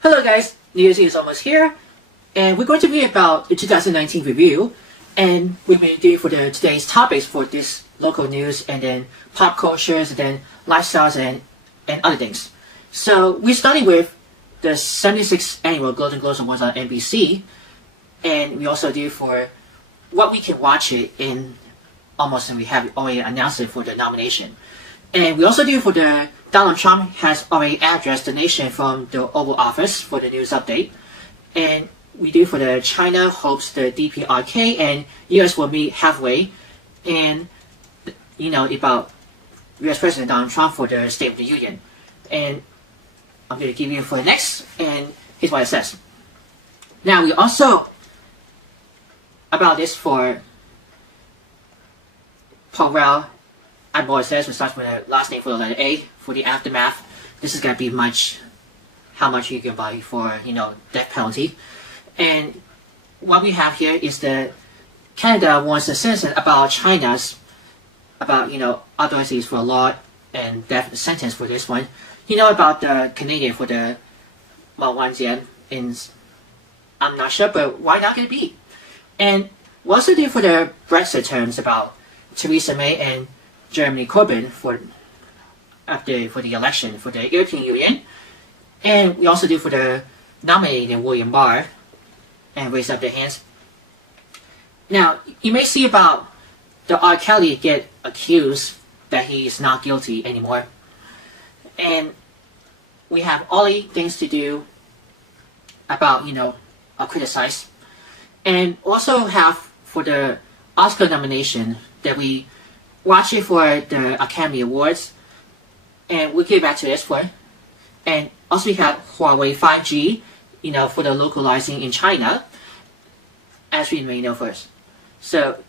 Hello guys, New Year's Eve is almost here, and we're going to read about the 2019 review, and we're going to do for today's topics for this local news, and then pop cultures, and then lifestyles, and other things. So we're starting with the 76th annual Golden Globes Awards on NBC, and we also do for what we can watch it in almost, and we have already announced it for the nomination. And we also do for the Donald Trump has already addressed the nation from the Oval Office for the news update. And we do for the China hopes the DPRK and US will meet halfway. And, you know, about US President Donald Trump for the State of the Union. And I'm going to give you for the next, and here's what it says. Now, we also, about this for Powell, I believe it says, it starts with the last name for the letter A, for the aftermath. This is going to be how much you can buy for, you know, death penalty. And what we have here is the Canada wants a citizen about China's, you know, authorities for law and death sentence for this one. You know about the Canadian for the Wanjian in, I'm not sure, but why not going to be? And we also do for the Brexit terms about Theresa May and Jeremy Corbyn for the election for the European Union. And we also do for the nominating William Barr and raise up their hands. Now, you may see about the R. Kelly get accused that he is not guilty anymore. And we have all the things to do about, you know, criticize. And also have for the Oscar nomination that we watch it for the Academy Awards. And we'll get back to this for. And also we have Huawei 5G, you know, for the localizing in China, as we may know first. So,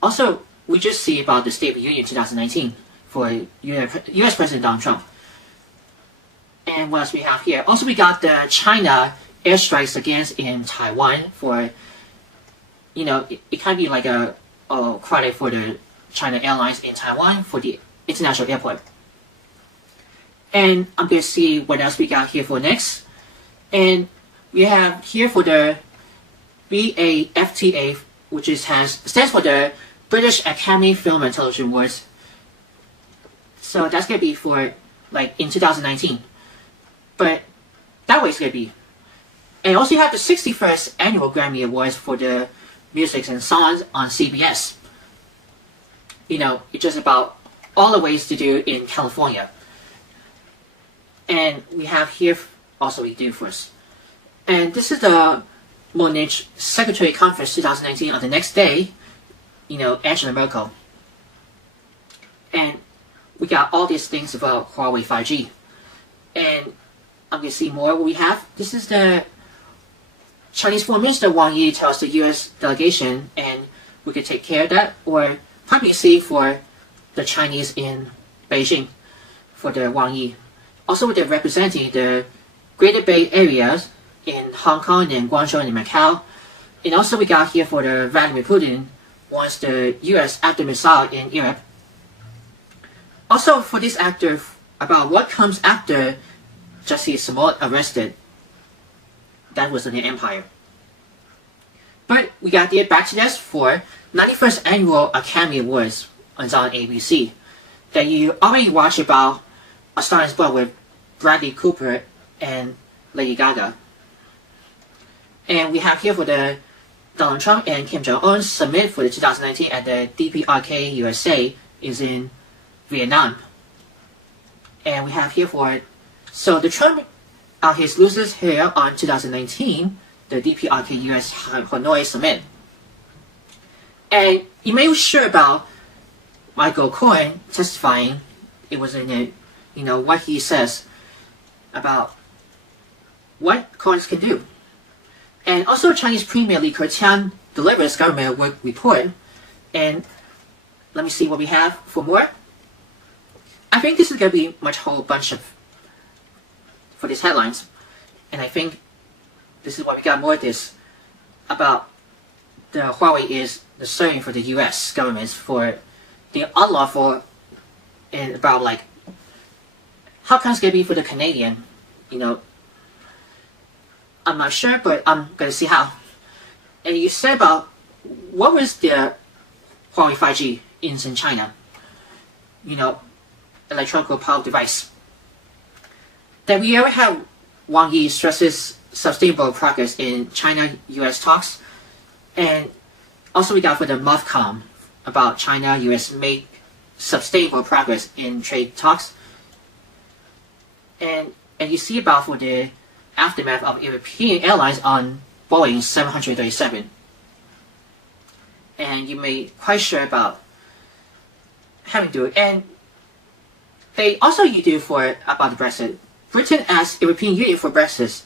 also, we just see about the State of the Union 2019 for US President Donald Trump. And what else we have here? Also, we got the China airstrikes against in Taiwan for, you know, it can be like a credit for the China Airlines in Taiwan for the international airport. And I'm going to see what else we got here for next. And we have here for the BAFTA, which stands for the British Academy Film and Television Awards. So that's going to be for, like, in 2019. But that way it's going to be. And also you have the 61st Annual Grammy Awards for the music and songs on CBS. You know, it's just about all the ways to do in California. And we have here also we do first. And this is the Munich Secretary Conference 2019 on the next day, you know, Angela Merkel. And we got all these things about Huawei 5G. And I'm going to see more what we have. This is the Chinese Foreign Minister Wang Yi tells the US delegation, and we could take care of that, or probably see for the Chinese in Beijing for the Wang Yi. Also, they're representing the Greater Bay Area in Hong Kong and Guangzhou and Macau. And also we got here for the Vladimir Putin wants the US after missile in Europe. Also for this actor about what comes after Jussie Smollett arrested. That was in the Empire. But we got the back to this for 91st Annual Academy Awards on ABC that you already watched about A Star Is Born with Bradley Cooper and Lady Gaga. And we have here for the Donald Trump and Kim Jong-un summit for the 2019 at the DPRK USA is in Vietnam. And we have here for so the Trump his losers here on 2019 the DPRK US Hanoi summit. And you may be sure about Michael Cohen testifying. It was in a, you know, what he says about what Cohen can do. And also Chinese Premier Li Keqiang delivers government work report. And let me see what we have for more. I think this is going to be much whole bunch of for these headlines. And I think this is what we got more of this about the Huawei is the serving for the US government for the unlawful and about like how come it's gonna be for the Canadian. You know, I'm not sure, but I'm gonna see how. And you said about what was the Huawei 5G in China. You know, electronic power device. That we ever have Wang Yi stresses sustainable progress in China-US talks, and also we got for the MOFCOM about China-US make sustainable progress in trade talks, and you see about for the aftermath of European airlines on Boeing 737, and you may quite sure about having to do it, and they also you do for about the Brexit. Britain asked European Union for Brexit,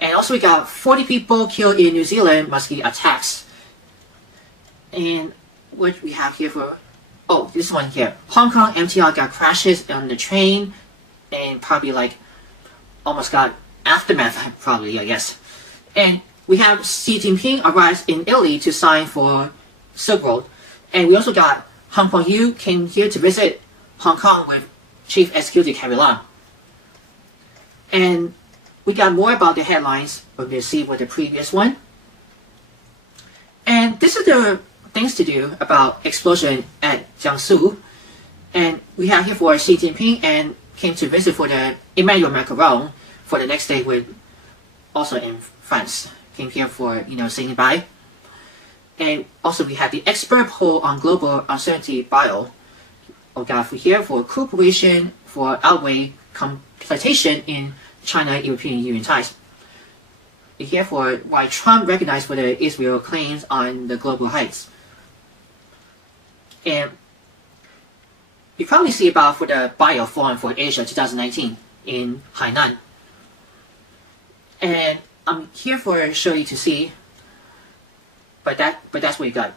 and also we got 40 people killed in New Zealand mosquito attacks. And what we have here for, oh, this one here, Hong Kong MTR got crashes on the train, and probably like almost got aftermath probably I guess. And we have Xi Jinping arrives in Italy to sign for Silk Road, and we also got Hong Kong Yu came here to visit Hong Kong with Chief Executive Carrie Lam. And we got more about the headlines, but we'll see with the previous one. And this is the things to do about explosion at Jiangsu. And we have here for Xi Jinping and came to visit for the Emmanuel Macron for the next day with also in France. Came here for, you know, saying bye. And also we have the expert poll on global uncertainty bio. We got for here for cooperation for outweigh completion in China-European Union ties. Here for why Trump recognized for the Israel claims on the global heights. And you probably see about for the Bio Forum for Asia 2019 in Hainan. And I'm here for show you to see, but that's what you got.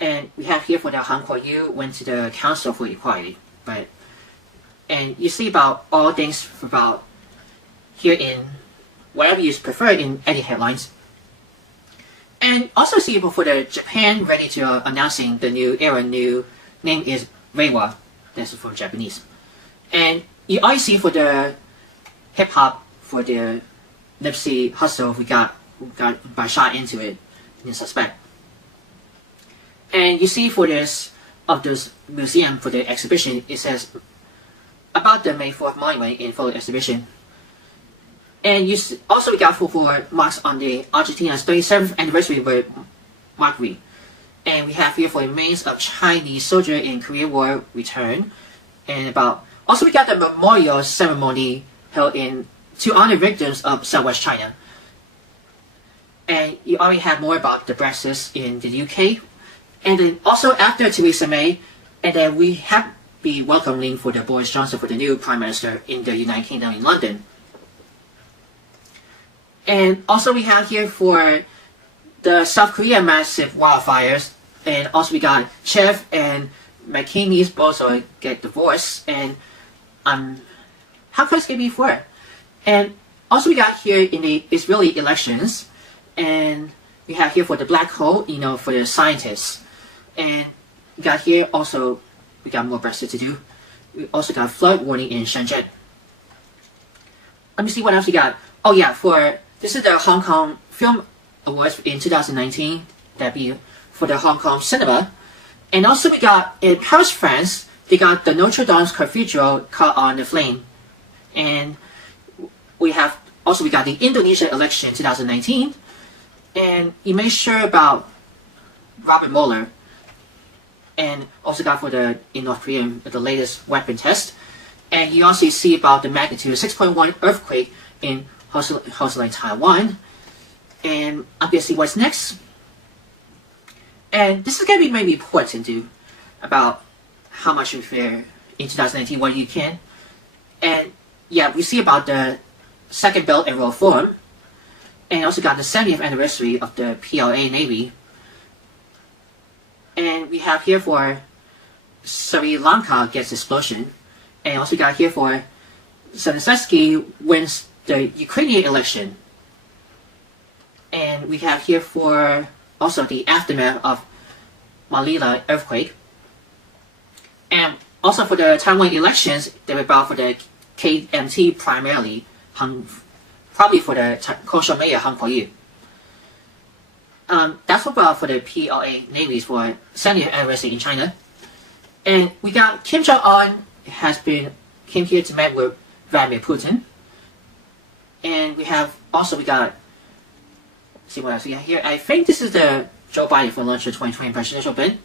And we have here for the Han Kuo-yu went to the Council for Equality, and you see about all things about here in whatever you prefer in any headlines. And also see for the Japan ready to announcing the new era, new name is Reiwa, that's for Japanese. And you already see for the hip hop for the Nipsey Hussle we got by shot into it in suspect. And you see for this of this museum for the exhibition, it says about the May 4th monument in photo exhibition. And you also got for marks on the Argentina's 37th anniversary with Marguerite. And we have here for remains of Chinese soldier in Korean War return. And about also we got the memorial ceremony held in to honor victims of Southwest China. And you already have more about the Brexit in the UK. And then also after Theresa May, and then we have be welcoming for the Boris Johnson for the new Prime Minister in the United Kingdom in London. And also we have here for the South Korea massive wildfires, and also we got Chef and McKinney's both get divorced, and how close can it be for? And also we got here in the Israeli elections, and we have here for the black hole, you know, for the scientists, and we got here also we got more Brexit to do. We also got flood warning in Shenzhen. Let me see what else we got. Oh yeah, for this is the Hong Kong Film Awards in 2019. That be for the Hong Kong cinema. And also we got in Paris, France, they got the Notre Dame's Cathedral caught on the flame. And we have also we got the Indonesia election 2019. And you may sure about Robert Mueller. And also got for the in North Korea the latest weapon test, and you also see about the magnitude 6.1 earthquake in Hoshilang, Taiwan. And I'm gonna see what's next. And this is gonna be maybe important to about how much we fare in 2019, what you can. And yeah, we see about the Second Belt and Road Forum, and also got the 70th anniversary of the PLA Navy. And we have here for Sri Lanka gets explosion. And also got here for Zelensky wins the Ukrainian election. And we have here for also the aftermath of Malila earthquake. And Also for the Taiwan elections, they were about for the KMT primarily, probably for the Coastal Mayor Han Kuo-yu. That's about for the PLA navies for 70th anniversary in China. And we got Kim Jong-un came here to meet with Vladimir Putin. And we got, see what else we got here. I think this is the Joe Biden for launch the 2020 presidential bid.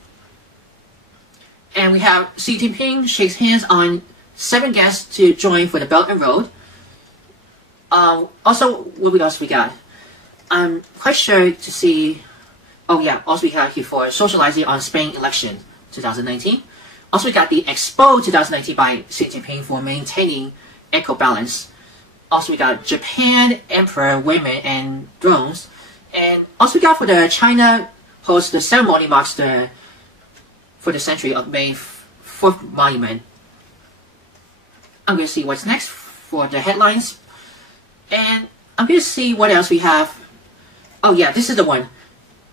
And we have Xi Jinping shakes hands on 7 guests to join for the Belt and Road. Also, what else we got? I'm quite sure to see. Oh yeah, also we got here for socializing on Spain election 2019. Also we got the Expo 2019 by Xi Jinping for maintaining eco balance. Also we got Japan, Emperor, women, and drones. And also we got for the China host the ceremony marks for the century of May 4th monument. I'm going to see what's next for the headlines. And I'm going to see what else we have. Oh yeah, this is the one.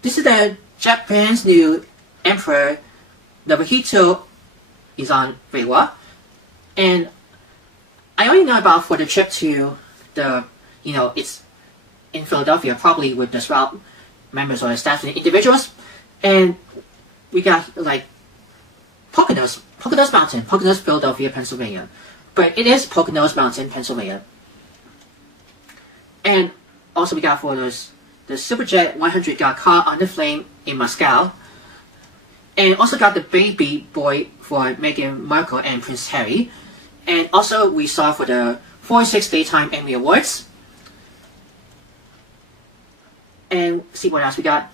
This is the Japan's new emperor, Naruhito, is on Reiwa. And I only know about for the trip to the, it's in Philadelphia, probably with the Sprout members or staff and individuals. And we got like Poconos Mountain, Poconos, Philadelphia, Pennsylvania. But it is Poconos Mountain, Pennsylvania. And also we got for those, the Superjet 100 got caught on the flame in Macau. And also got the baby boy for Meghan Markle and Prince Harry. And also we saw for the 46 Daytime Emmy Awards. And see what else we got.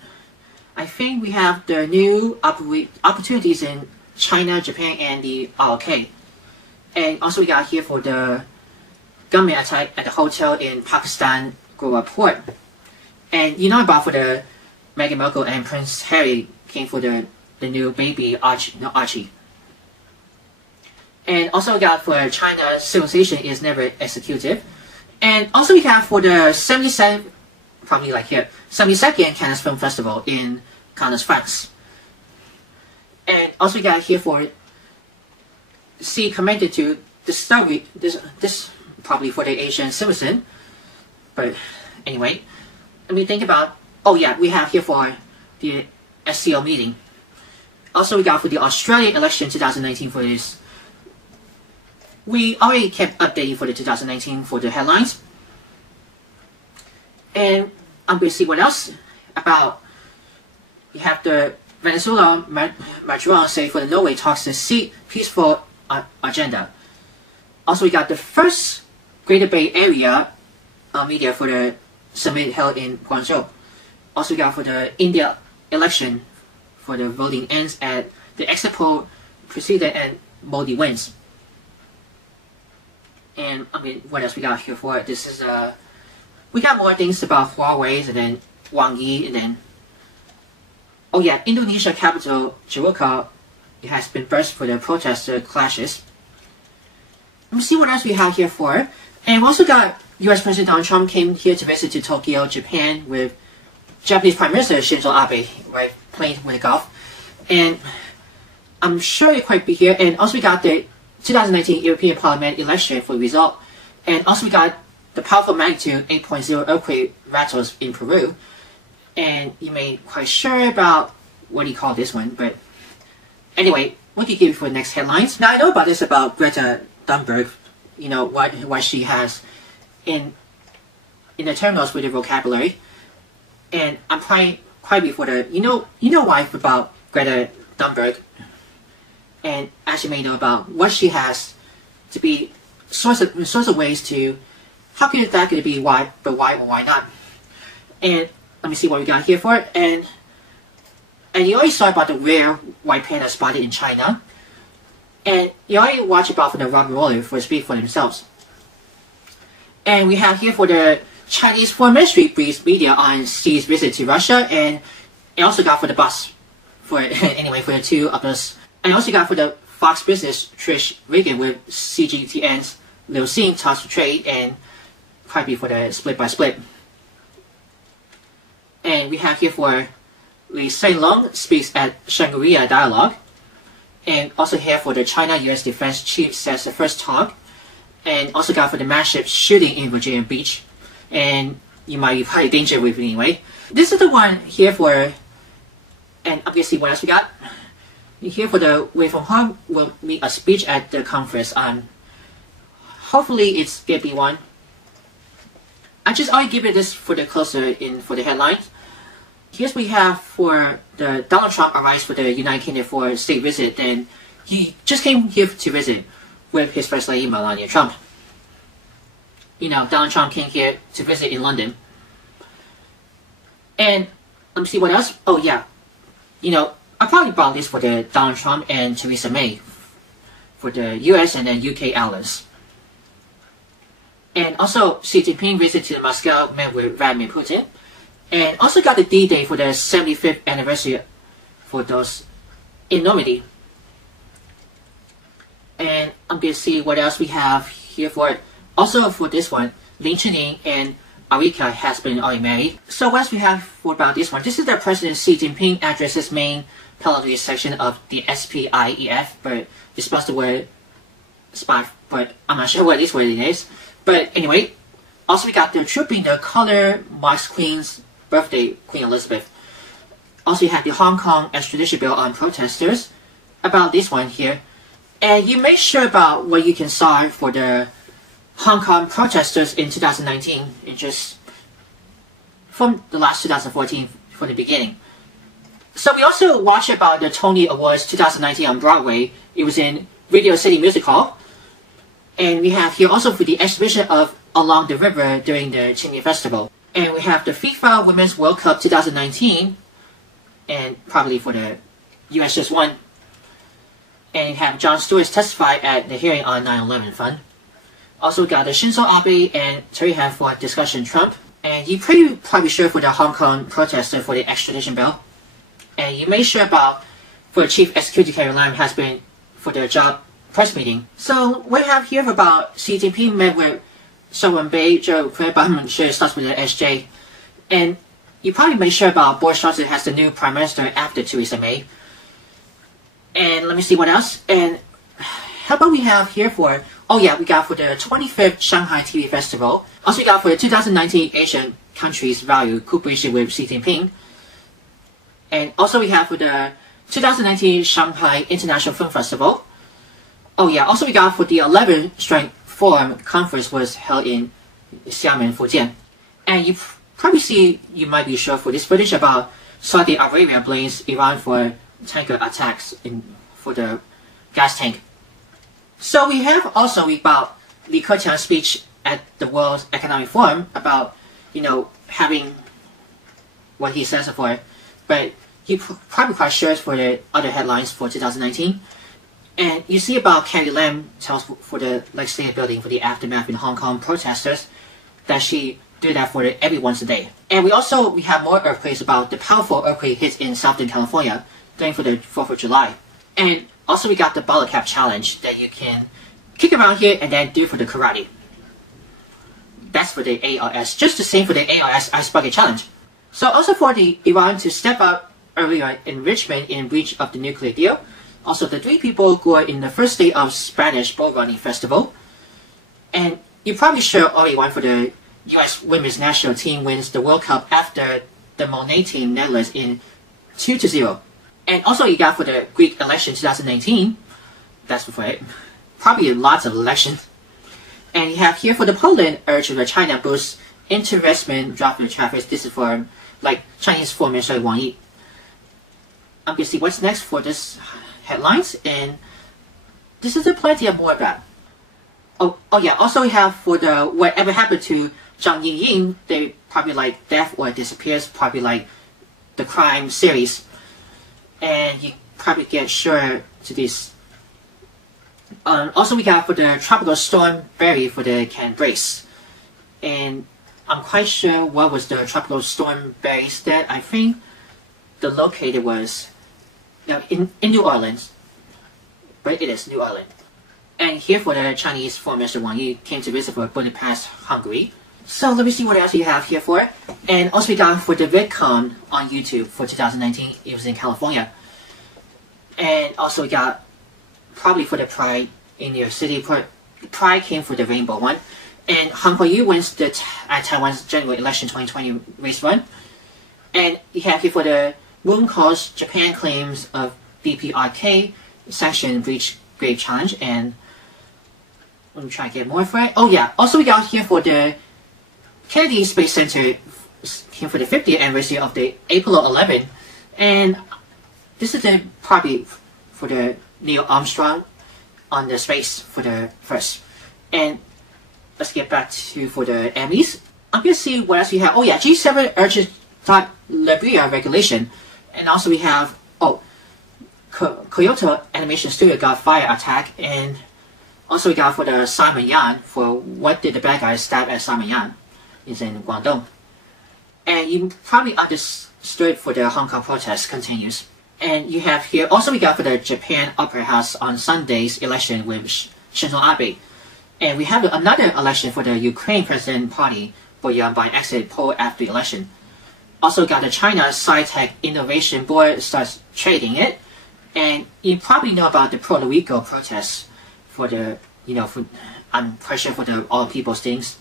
I think we have the new opportunities in China, Japan, and the ROK. And also we got here for the gunman attack at the hotel in Pakistan, Goa Port. And about for the Meghan Markle and Prince Harry came for the new baby Archie. And also got for China, civilization is never executed. And also we have for the 72nd Cannes Film Festival in Cannes, France. And also we got here for C commented to discovery this probably for the Asian citizen. But anyway, let me think about. Oh yeah, we have here for the SCO meeting. Also we got for the Australian election 2019 for this. We already kept updating for the 2019 for the headlines. And I'm going to see what else about. You have the Venezuela Maduro say for the Norway talks to seek peaceful agenda. Also we got the first Greater Bay Area media for the summit held in Guangzhou. Also we got for the India election for the voting ends at the exit poll preceded and Modi wins. And what else we got here for? This is we got more things about Huawei and then Wang Yi and then oh yeah, Indonesia capital Jakarta has been burst for the protester clashes. Let me see what else we have here for. And we also got U.S. President Donald Trump came here to visit to Tokyo, Japan with Japanese Prime Minister Shinzo Abe, right, playing with the golf. And I'm sure you'll quite be here. And also we got the 2019 European Parliament election for the result. And also we got the powerful magnitude 8.0 earthquake rattles in Peru. And you may be quite sure about what do you call this one, but anyway, what do you give for the next headlines? Now I know about this about Greta Thunberg, what she has in the terminals with the vocabulary. And I'm quite before the you know why about Greta Thunberg. And as you may know about what she has to be sorts of ways to how can that going to be why, but why or why not? And let me see what we got here for it. And you already saw about the rare white panda spotted in China. And you already watched about for the Robert Mueller for speak for themselves. And we have here for the Chinese Foreign Ministry briefs media on Xi's visit to Russia, and also got for the bus for anyway for the two of us. And also got for the Fox Business Trish Reagan with CGTN's Liu Xing talks to trade and probably for the split by split. And we have here for Li Shenlong speaks at Shangri-La Dialogue. And also here for the China-US Defense Chief says the first talk. And also got for the massive shooting in Virginia Beach. And you might be probably danger with it anyway. This is the one here for, and obviously what else we got? Here for the Way From Home will meet a speech at the conference. Hopefully it's gonna be one. I just already give it this for the closer in for the headlines. Here's we have for the Donald Trump arrives for the United Kingdom for a state visit. Then he just came here to visit with his first lady Melania Trump. You know, Donald Trump came here to visit in London. And let me see what else. Oh yeah, you know, I probably brought this for the Donald Trump and Theresa May for the US and then UK allies. And also Xi Jinping visited to Moscow, met with Vladimir Putin. And also got the D-Day for the 75th anniversary for those in Normandy. And I'm going to see what else we have here for it. Also for this one, Lin Chening and Arika has been already married. So what else we have for about this one? This is the President Xi Jinping addresses main plenary section of the SPIEF, but it's supposed to word spot, but I'm not sure what it is. But anyway, also we got the trooping the color marks Queen's birthday, Queen Elizabeth. Also you have the Hong Kong extradition bill on protesters. About this one here. And you make sure about what you can saw for the Hong Kong protesters in 2019. It just from the last 2014 from the beginning. So we also watched about the Tony Awards 2019 on Broadway. It was in Radio City Music Hall. And we have here also for the exhibition of Along the River during the Chinese Festival. And we have the FIFA Women's World Cup 2019. And probably for the US just won. And you have Jon Stewart's testified at the hearing on 9/11 fund. Also got the Shinzo Abe and Terry Han for discussion Trump. And you probably sure for the Hong Kong protester for the extradition bill. And you made sure about for Chief Executive Carrie Lam has been for their job press meeting. So we have here about Xi Jinping met with Xiaowen Bei, Joe Preban, sure starts with the SJ. And you probably made sure about Boris Johnson has the new Prime Minister after Theresa May. And let me see what else. And how about we have here for, oh yeah, we got for the 25th Shanghai TV Festival. Also we got for the 2019 Asian Countries Value Cooperation with Xi Jinping. And also we have for the 2019 Shanghai International Film Festival. Oh yeah, also we got for the 11th Strength Forum Conference was held in Xiamen, Fujian. And you probably see, you might be sure for this footage about Saudi Arabia blames Iran for tanker attacks for the gas tank. So we have also about Li Keqiang's speech at the World Economic Forum about, you know, having what he says for it. But he probably quite sure for the other headlines for 2019. And you see about Carrie Lam tells for the legislative building for the aftermath in Hong Kong protesters that she did that for everyone's day. And we have more earthquakes about the powerful earthquake hits in Southern California during for the 4th of July. And also we got the bottle cap challenge that you can kick around here and then do for the karate. That's for the ARS. Just the same for the ARS Ice Bucket Challenge. So also for the Iran to step up earlier enrichment in breach of the nuclear deal. Also the 3 people who are in the first day of Spanish Bull Running Festival. And you're probably sure already won for the US Women's National Team wins the World Cup after the Monet team Netherlands in 2-0. And also you got for the Greek election 2019. That's for it. Probably lots of elections. And you have here for the Poland urge the China boost investment, drop the traffic. This is for like Chinese Foreign Minister Wang Yi. I'm gonna see what's next for this headlines, and this is plenty of more about. Oh yeah. Also we have for the whatever happened to Zhang Yingying. They probably like death or disappears. Probably like the crime series, and you probably get sure to this. Also we got for the tropical storm Barry for the can brace, and I'm quite sure what was the tropical storm Barry that I think the located was in New Orleans, but it is New Orleans. And here for the Chinese Foreign Minister Wang Yi came to visit for Budapest, Hungary. So let me see what else you have here for. And also we got for the VidCon on YouTube for 2019. It was in California. And also we got probably for the Pride in New York City. Pride came for the rainbow one. And Hong Kong Yu wins the Taiwan's general election 2020 race run. And you have here for the Moon calls Japan claims of DPRK sanction breach grave challenge. And let me try to get more for it. Oh yeah, also we got here for the Kennedy Space Center here for the 50th anniversary of the Apollo 11. And this is the probably for the Neil Armstrong on the space for the first. And let's get back to for the Emmys. I'm gonna see what else we have. Oh yeah, G7 urges Libya regulation, and also we have Kyoto Animation Studio got fire attack, and also we got for the Simon Yan for what did the bad guy stab at Simon Yan is in Guangdong. And you probably understood for the Hong Kong protest continues. And you have here also we got for the Japan Opera House on Sunday's election with Shinzo Abe. And we have another election for the Ukraine President Party by exit poll after the election. Also got the China Sci-Tech Innovation Board starts trading it. And you probably know about the Puerto Rico protests for the, I'm pretty sure for the all people's things.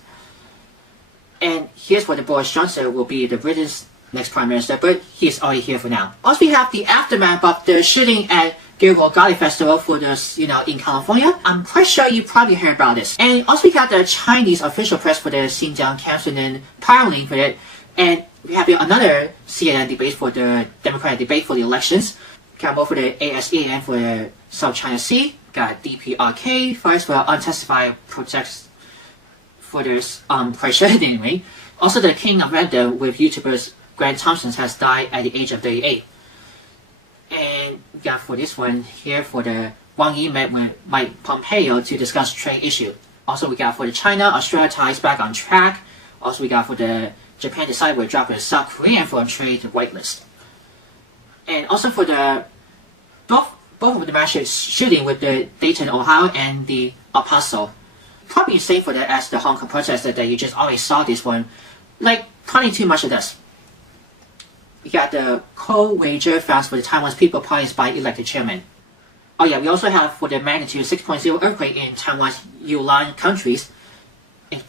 And here's what the Boris Johnson will be the British next Prime Minister, but he's already here for now. Also, we have the aftermath of the shooting at Gilroy Garden Festival for this, in California. I'm pretty sure you probably heard about this. And also, we got the Chinese official press for the Xinjiang Council and piling for it. And we have another CNN debate for the Democratic debate for the elections. Got more for the ASEAN for the South China Sea. Got DPRK first for untestified projects for this pressure anyway. Also, the king of random with YouTubers Grant Thompson has died at the age of 38. And we got for this one here for the Wang Yi met with Mike Pompeo to discuss trade issue. Also, we got for the China-Australia ties back on track. Also, we got for the Japan decided we're dropping South Korea from trade whitelist. And also for the both of the mass shooting with the Dayton, Ohio and the El Paso. Probably the same for the as the Hong Kong protester that you just already saw this one. Like probably too much of this. We got the co-wager found for the Taiwan's People Party's by elected chairman. Oh yeah, we also have for the magnitude 6.0 earthquake in Taiwan's Yulan countries.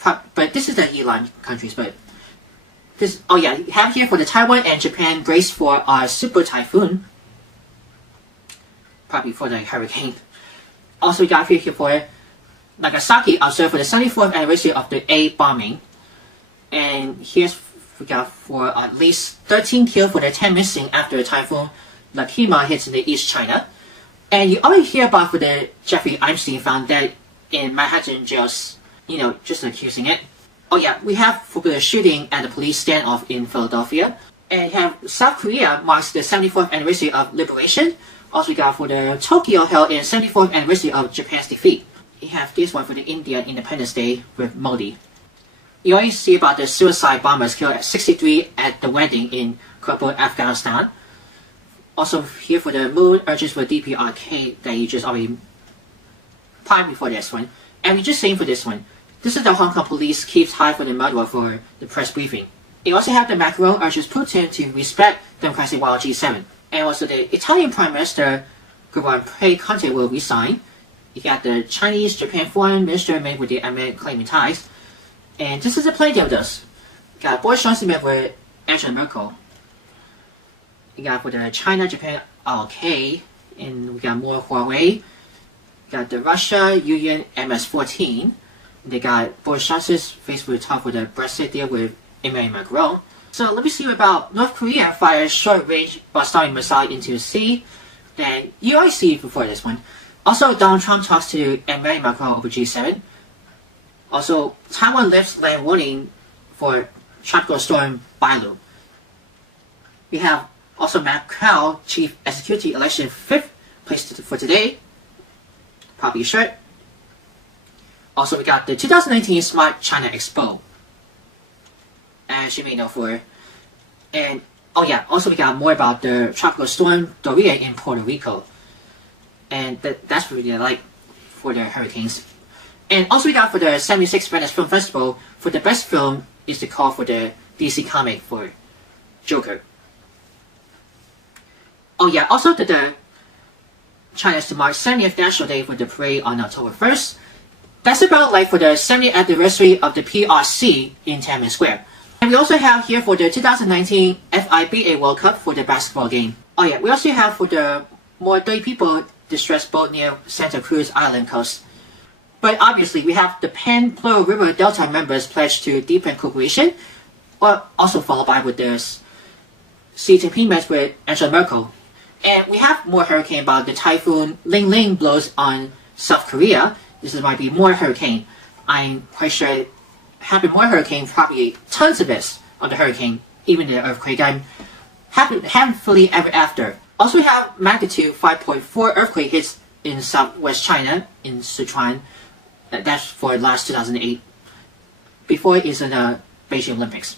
But this is the Yulan countries, but this, oh yeah, we have here for the Taiwan and Japan brace for a super typhoon. Probably for the hurricane. Also we got here for Nagasaki observed for the 74th anniversary of the A bombing. And here's we got for at least 13 killed for the 10 missing after the typhoon Lakima hits in the East China. And you already hear about for the Jeffrey Epstein found dead in Manhattan jails, just accusing it. Oh yeah, we have for the shooting at the police standoff in Philadelphia. And have South Korea marks the 74th anniversary of liberation. Also we got for the Tokyo held in 74th anniversary of Japan's defeat. You have this one for the Indian Independence Day with Modi. You always see about the suicide bombers killed at 63 at the wedding in Kabul, Afghanistan. Also here for the moon urges for DPRK that you just already primed before this one. And we just saying for this one. This is the Hong Kong police keeps high for the murderer for the press briefing. You also have the Macron urges Putin to respect democracy while G7. And also the Italian Prime Minister Giuseppe Conte will resign. You got the Chinese Japan Foreign Minister met with the American claiming ties. And this is a play deal with us. Got Boris Johnson met with Angela Merkel. You got for the China, Japan, okay. And we got more Huawei. Got the Russia Union MS-14. They got Boris Johnson's Facebook talk with the Brexit deal with Emmanuel Macron. So let me see about North Korea fires short-range ballistic missile into the sea. Then you already see before this one. Also, Donald Trump talks to Emmanuel Macron over G7. Also, Taiwan lifts land warning for tropical storm Bailu. We have also Macau chief executive election 5th place for today. Probably shirt. Also, we got the 2019 Smart China Expo. As you may know for. And, oh yeah, also we got more about the tropical storm Doria in Puerto Rico. And that's really like for the hurricanes. And also we got for the 76th Venice Film Festival, for the best film is the call for the DC comic for Joker. Oh yeah, also the China's to mark 70th National Day for the parade on October 1st. That's about like for the 70th anniversary of the PRC in Tiananmen Square. And we also have here for the 2019 FIBA World Cup for the basketball game. Oh yeah, we also have for the more 30 people distressed boat near Santa Cruz Island coast. But obviously, we have the Pan Plural River Delta members pledged to deepen cooperation, or also followed by with this Xi Jinping met with Angela Merkel. And we have more hurricane about the typhoon Ling Ling blows on South Korea. This might be more hurricane. I'm quite sure having more hurricane, probably tons of it on the hurricane, even the earthquake. I'm happily ever after. Also, we have magnitude 5.4 earthquake hits in southwest China, in Sichuan. That's for last 2008. Before it's in the Beijing Olympics.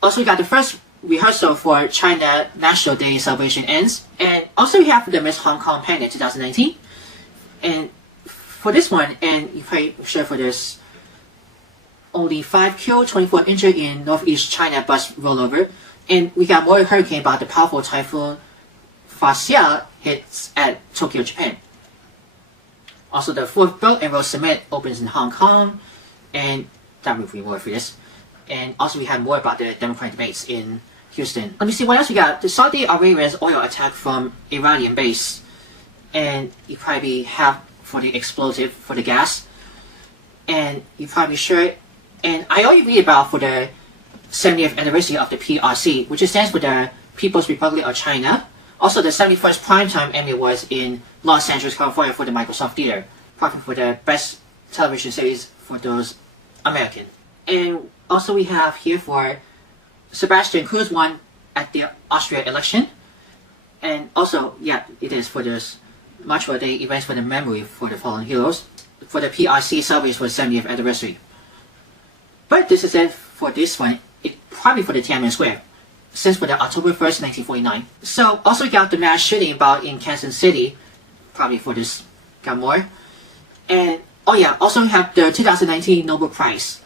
Also, we got the first rehearsal for China National Day celebration ends. And also, we have the Miss Hong Kong Pageant 2019. And for this one, and you're probably sure for this, only 5 killed, 24 injured in northeast China bus rollover. And we got more hurricane about the powerful typhoon Faxia hits at Tokyo, Japan. Also, the 4th Belt and Road Summit opens in Hong Kong, and that will be more for this. And also, we have more about the Democratic debates in Houston. Let me see what else we got. The Saudi Arabia's oil attack from Iranian base, and you probably have for the explosive for the gas, and you probably sure. And I only read about for the 70th anniversary of the PRC, which stands for the People's Republic of China. Also, the 71st Primetime Emmy Awards in Los Angeles, California for the Microsoft Theater, probably for the best television series for those American. And also we have here for Sebastian Kurz won at the Austria election. And also, yeah, it is for this March Day events for the memory for the fallen heroes for the PRC celebration for the 70th anniversary. But this is it for this one, probably for the Tiananmen Square, since for the October 1st, 1949. So also got the mass shooting about in Kansas City, probably for this, got more. And oh yeah, also have the 2019 Nobel Prize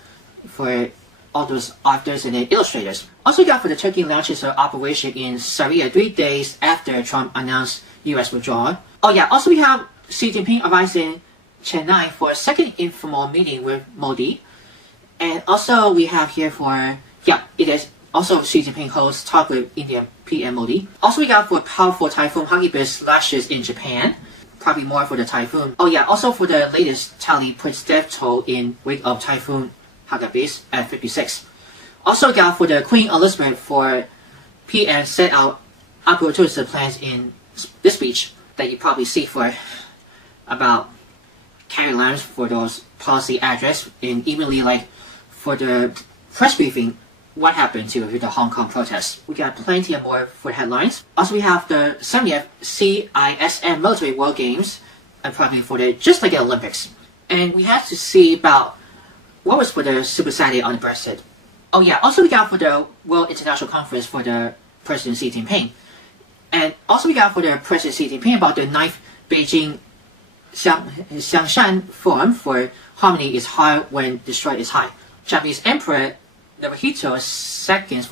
for all those authors and the illustrators. Also got for the Turkey launches of operation in Syria 3 days after Trump announced US withdrawal. Oh yeah, also we have Xi Jinping arrives in Chennai for a second informal meeting with Modi. And also we have here for, yeah, it is also Xi Jinping holds talk with Indian PM Modi. Also we got for powerful typhoon Hagibis lashes in Japan. Probably more for the typhoon. Oh yeah, also for the latest tally puts death toll in wake of typhoon Hagibis at 56. Also got for the Queen Elizabeth for PM set out opportunist plans in this speech that you probably see for about carrying lines for those policy address and evenly like for the press briefing what happened to the Hong Kong protests. We got plenty of more for headlines. Also we have the 70th CISM Military World Games and probably for the just like the Olympics. And we have to see about what was for the Super Saturday on the Brexit. Oh yeah, also we got for the World International Conference for the President Xi Jinping. And also we got for the President Xi Jinping about the 9th Beijing Xiangshan Forum for Harmony is High When Destroyed is High. Japanese Emperor Naruhito II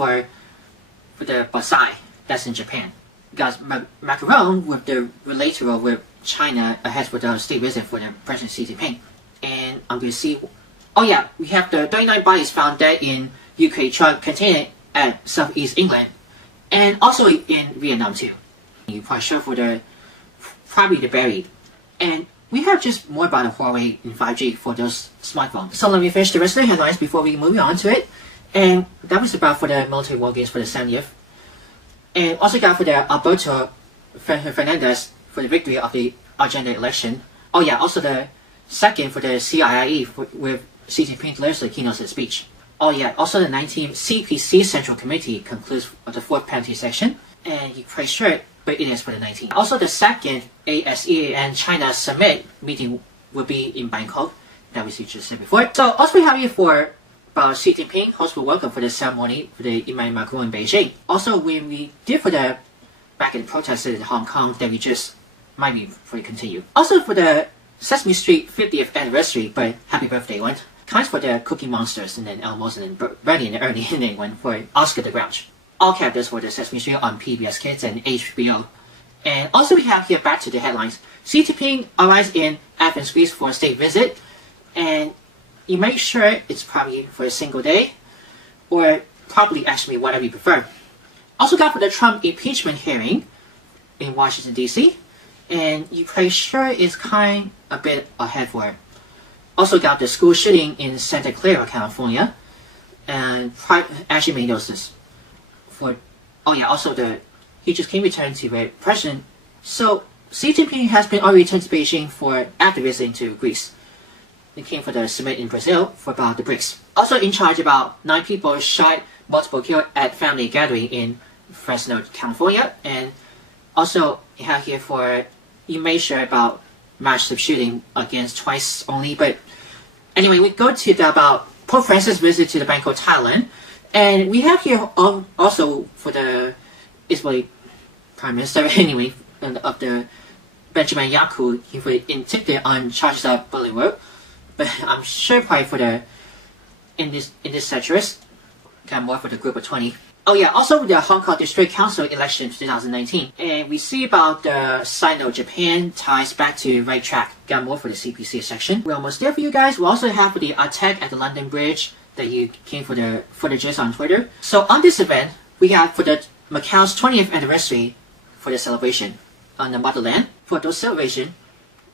for the Basai, that's in Japan. Got Macron with the relator with China ahead for the state visit for the President Xi Jinping. And I'm going to see, oh yeah, we have the 39 bodies found dead in UK truck container at southeast England. And also in Vietnam too. You're probably sure for the, probably the buried. And we have just more about the Huawei and 5G for those smartphones. So let me finish the rest of the headlines before we move on to it. And that was about for the military war games for the 70th. And also got for the Alberto Fernandez for the victory of the Argentina election. Oh yeah, also the second for the CIIE with Xi Jinping delivers the keynote speech. Oh yeah, also the 19th CPC Central Committee concludes the 4th penalty section. And you're pretty sure, but it is for the 19th. Also the second ASEAN and China Summit meeting will be in Bangkok, that we just said before. So also we have here for about Xi Jinping host will welcome for the ceremony for the Emmanuel Macron in Beijing. Also when we did for the back in the protests in Hong Kong, then we just might be for continue. Also for the Sesame Street 50th anniversary, but happy birthday one. Comes for the Cookie Monsters and then Elmo's and then Bernie and Ernie and then one for Oscar the Grouch. All characters for the Sesame Street on PBS Kids and HBO. And also we have here back to the headlines. Xi Jinping arrives in Athens, Greece for a state visit, and you make sure it's probably for a single day, or probably actually whatever you prefer. Also got for the Trump impeachment hearing in Washington D.C., and you play sure it's kind a bit ahead for it. Also got the school shooting in Santa Clara, California, and actually may notice this. Also he just came returned to the president. So Xi Jinping has been already returned to Beijing for after visiting to Greece. He came for the summit in Brazil for about the BRICS. Also in charge about 9 people shot, multiple killed at family gathering in Fresno, California. And also you have here for, you made sure about massive shooting against twice only. But anyway, we go to about Pope Francis visit to the Bangkok, Thailand. And we have here also for the Israeli Prime Minister anyway of the Benjamin Yaku, he was indicted on charges of bullying. But I'm sure probably for the in this centuries, got more for the group of 20. Oh yeah, also the Hong Kong District Council election 2019. And we see about the side note, Japan ties back to right track. Got more for the CPC section. We're almost there for you guys. We also have the attack at the London Bridge that you came for the footages on Twitter. So on this event, we have for the Macau's 20th anniversary for the celebration on the motherland. For those celebration,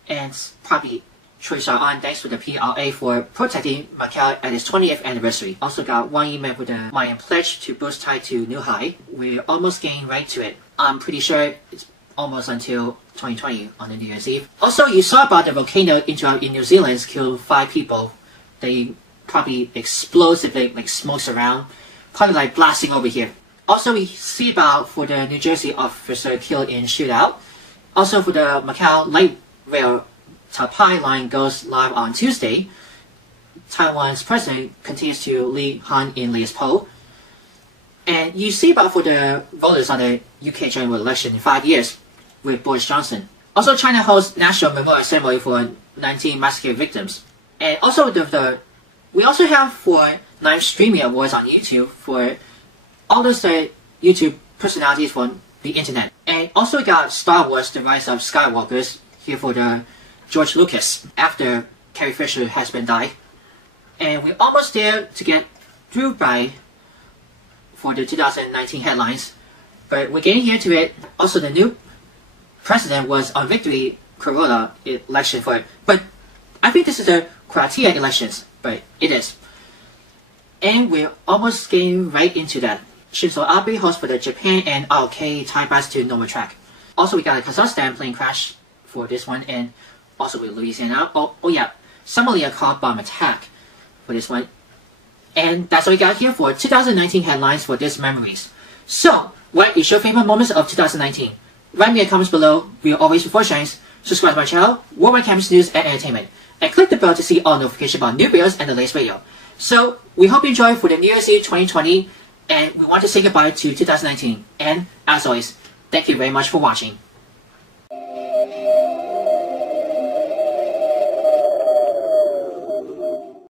and probably choice are on thanks to the PRA for protecting Macau at its 20th anniversary. Also got one email with the Mayan pledge to boost Thai to new high. We're almost getting right to it. I'm pretty sure it's almost until 2020 on the New Year's Eve. Also, you saw about the volcano in New Zealand killed 5 people. They probably explosively like smokes around, probably like blasting over here. Also, we see about for the New Jersey officer killed in shootout. Also for the Macau light rail Tapai line goes live on Tuesday. Taiwan's president continues to lead Han in latest poll. And you see about for the voters on the UK general election in 5 years with Boris Johnson. Also, China hosts national memorial ceremony for 19 massacre victims. And also we also have for 9 streaming awards on YouTube for all those YouTube personalities from the internet. And also we got Star Wars: The Rise of Skywalkers here for the George Lucas after Carrie Fisher has been died. And we're almost there to get through by for the 2019 headlines. But we're getting here to it. Also the new president was on Victory Corolla election for it. But I think this is the Croatia elections, but it is. And we're almost getting right into that. Shinzo Abe hosts for the Japan and ROK tie backs to normal track. Also we got a Kazakhstan plane crash for this one, and also with Louisiana. Oh yeah, Somalia car bomb attack for this one. And that's what we got here for 2019 headlines for this memories. So, what is your favorite moments of 2019? Write me in the comments below. We are always before shines. Subscribe to my channel, Worldwide Campus News and Entertainment, and click the bell to see all notifications about new videos and the latest video. So, we hope you enjoy for the New Year's Eve 2020, and we want to say goodbye to 2019. And, as always, thank you very much for watching.